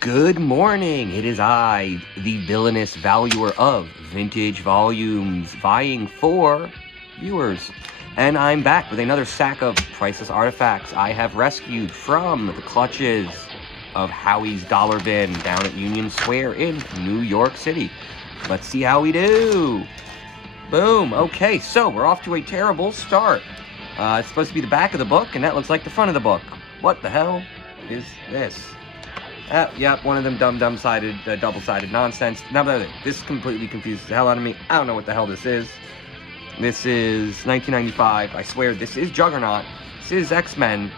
Good morning. It is I, the villainous valuer of vintage volumes, vying for viewers. And I'm back with another sack of priceless artifacts I have rescued from the clutches of Howie's Dollar Bin down at Union Square in New York City. Let's see how we do. Boom. Okay, so we're off to a terrible start. It's supposed to be the back of the book, and that looks like the front of the book. What the hell is this? Yep, one of them double-sided nonsense. Now, this completely confuses the hell out of me. I don't know what the hell this is. This is 1995. I swear, this is Juggernaut. This is X-Men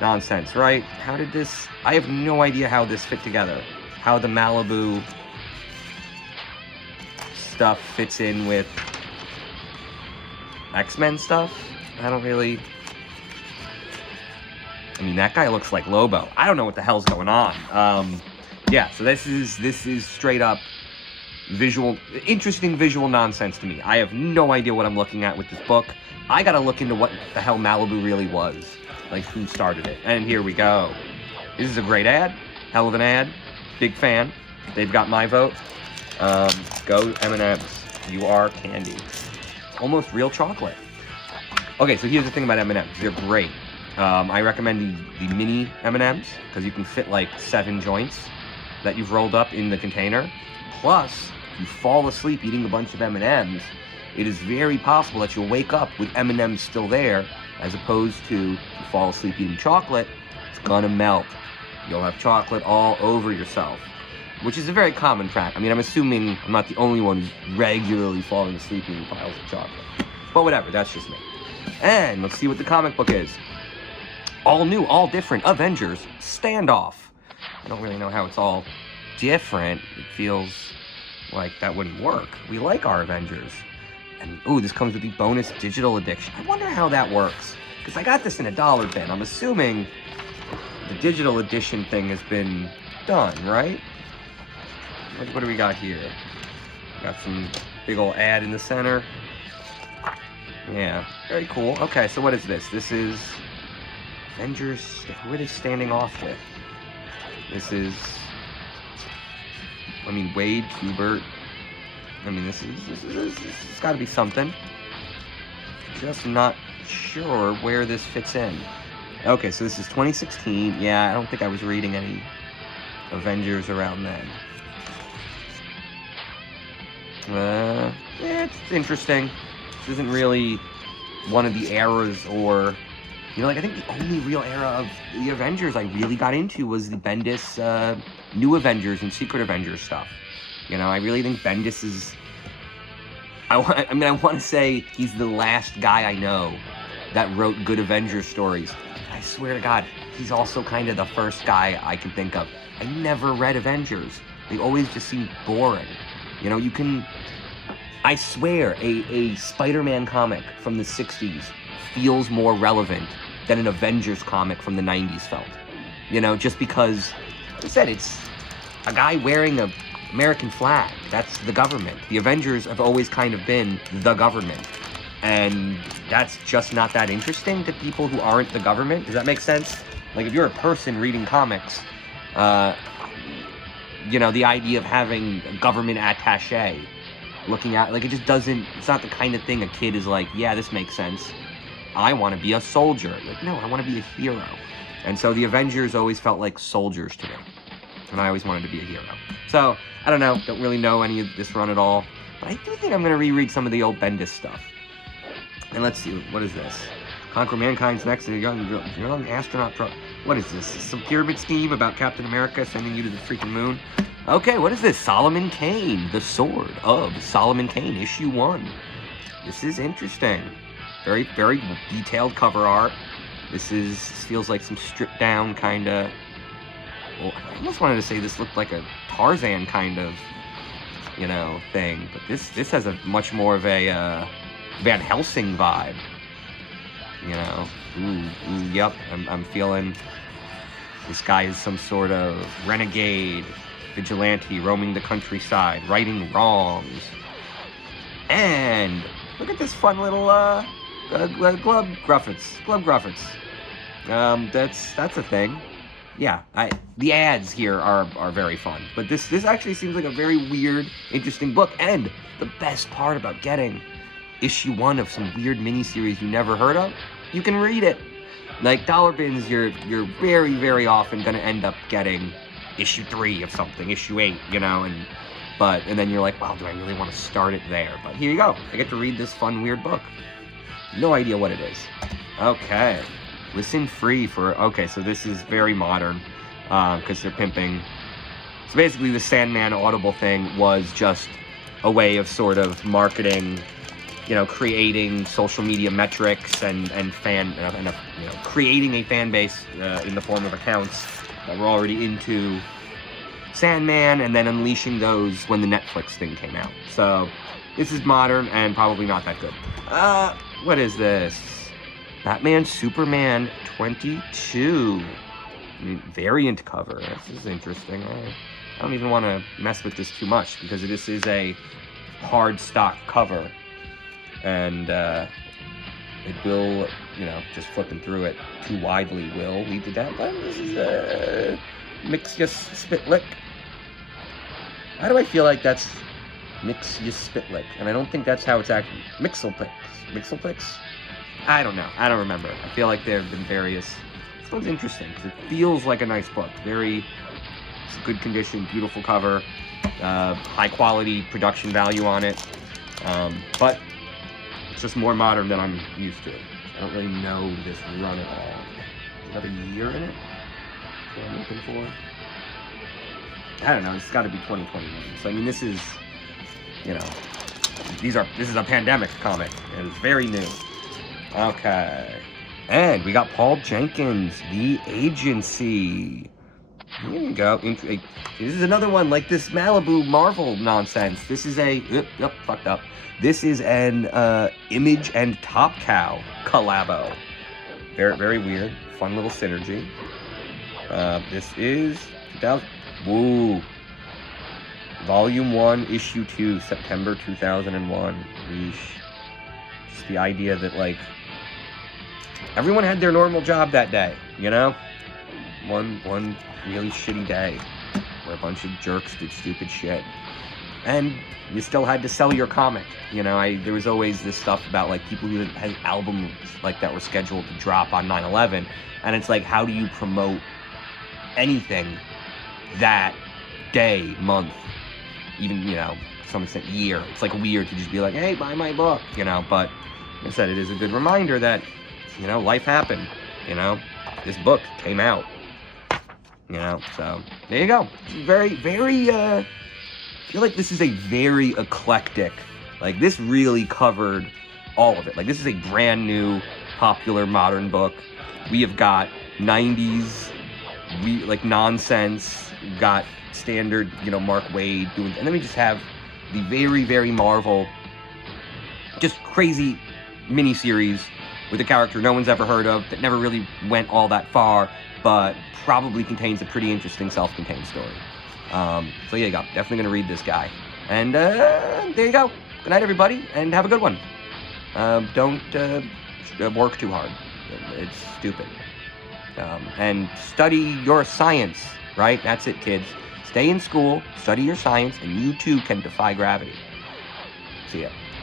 nonsense, right? How did this... I have no idea how this fit together. How the Malibu stuff fits in with X-Men stuff. I don't really... I mean, that guy looks like Lobo. I don't know what the hell's going on. Yeah, so this is straight up interesting visual nonsense to me. I have no idea what I'm looking at with this book. I gotta look into what the hell Malibu really was. Like, who started it. And here we go. This is a great ad. Hell of an ad. Big fan. They've got my vote. Go M&M's. You are candy. Almost real chocolate. Okay, so here's the thing about M&M's. They're great. I recommend the mini M&M's because you can fit like 7 joints that you've rolled up in the container. Plus, if you fall asleep eating a bunch of M&M's, it is very possible that you'll wake up with M&M's still there, as opposed to if you fall asleep eating chocolate, it's gonna melt. You'll have chocolate all over yourself, which is a very common practice. I mean, I'm assuming I'm not the only one who's regularly falling asleep eating piles of chocolate. But whatever, that's just me. And let's see what the comic book is. All new, all different, Avengers Standoff. I don't really know how it's all different. It feels like that wouldn't work. We like our Avengers. And, ooh, this comes with the bonus digital edition. I wonder how that works. Because I got this in a dollar bin. I'm assuming the digital edition thing has been done, right? What do we got here? Got some big old ad in the center. Yeah, very cool. Okay, so what is this? This is... Avengers, who are they standing off with? This is, I mean, Wade, Kubert. I mean, this has got to be something. Just not sure where this fits in. Okay, so this is 2016. Yeah, I don't think I was reading any Avengers around then. Yeah, it's interesting. This isn't really one of the eras or... You know, like, I think the only real era of the Avengers I really got into was the Bendis New Avengers and Secret Avengers stuff. You know, I really think Bendis is... I want to say he's the last guy I know that wrote good Avengers stories. I swear to God, he's also kind of the first guy I can think of. I never read Avengers. They always just seemed boring. You know, you can... I swear, a Spider-Man comic from the 60s feels more relevant than an Avengers comic from the 90s felt. You know, just because, like I said, it's a guy wearing an American flag. That's the government. The Avengers have always kind of been the government. And that's just not that interesting to people who aren't the government. Does that make sense? Like, if you're a person reading comics, you know, the idea of having a government attaché looking at, like, it just doesn't, it's not the kind of thing a kid is like, yeah, this makes sense. I want to be a soldier. Like, no, I want to be a hero. And so the Avengers always felt like soldiers to me. And I always wanted to be a hero. So, I don't know. Don't really know any of this run at all. But I do think I'm going to reread some of the old Bendis stuff. And let's see. What is this? Conquer Mankind's next young astronaut. What is this? Some pyramid scheme about Captain America sending you to the freaking moon? Okay, what is this? Solomon Kane. The Sword of Solomon Kane. Issue 1. This is interesting. Very, very detailed cover art. This feels like some stripped down kind of... Well, I almost wanted to say this looked like a Tarzan kind of, you know, thing. But this has a much more of a Van Helsing vibe. You know, yep. I'm feeling this guy is some sort of renegade, vigilante, roaming the countryside, righting wrongs. And look at this fun little glove gruffets. That's a thing. yeah, the ads here are very fun. But this actually seems like a very weird, interesting book. And the best part about getting issue 1 of some weird miniseries you never heard of, you can read it. Like dollar bins, you're very, very often gonna end up getting issue 3 of something, issue 8, you know, and then you're like, wow, do I really want to start it there? But here you go. I get to read this fun, weird book. No idea what it is. Okay. Listen free for, okay, so this is very modern, because they're pimping. So basically the Sandman Audible thing was just a way of sort of marketing, you know, creating social media metrics and creating a fan base in the form of accounts that were already into Sandman, and then unleashing those when the Netflix thing came out. So this is modern and probably not that good. What is this? Batman Superman 22 variant cover. This is interesting. I don't even want to mess with this too much because this is a hard stock cover, and it will, you know, just flipping through it too widely will lead to that. But this is Mix Ya Spit Lick. Why do I feel like that's Mix Ya Spit Lick? And I don't think that's how it's actually Mixelpix. Mixelpix? I don't know. I don't remember. I feel like there have been various. This one's interesting because it feels like a nice book. It's good condition, beautiful cover, high quality production value on it. But it's just more modern than I'm used to. I don't really know this run at all. Does it have a year in it? That's what I'm looking for. I don't know. It's got to be 2021. So I mean, this is, you know, this is a pandemic comic, and it's very new. Okay. And we got Paul Jenkins, The Agency. Here you go. This is another one like this Malibu Marvel nonsense. This is fucked up. This is an Image and Top Cow collabo. Very, very weird. Fun little synergy. This is 2000. Woo. Volume 1, Issue 2, September 2001. Yeesh. Just the idea that, like, everyone had their normal job that day, you know? One really shitty day where a bunch of jerks did stupid shit. And you still had to sell your comic. You know, there was always this stuff about, like, people who had albums, like, that were scheduled to drop on 9/11. And it's like, how do you promote anything that day, month, even, you know, to some extent year? It's like weird to just be like, hey, buy my book, you know? But like I said, it is a good reminder that, you know, life happened, you know? This book came out, you know? So there you go. Very, very, I feel like this is a very eclectic, like, this really covered all of it. Like, this is a brand new, popular, modern book. We have got 90s, like, nonsense. We've got standard, you know, Mark Waid doing, and then we just have the very, very Marvel, just crazy miniseries with a character no one's ever heard of, that never really went all that far, but probably contains a pretty interesting self-contained story. So yeah, you go. Definitely gonna read this guy. And there you go. Good night, everybody, and have a good one. Don't work too hard. It's stupid. And study your science, right? That's it, kids. Stay in school, study your science, and you too can defy gravity. See ya.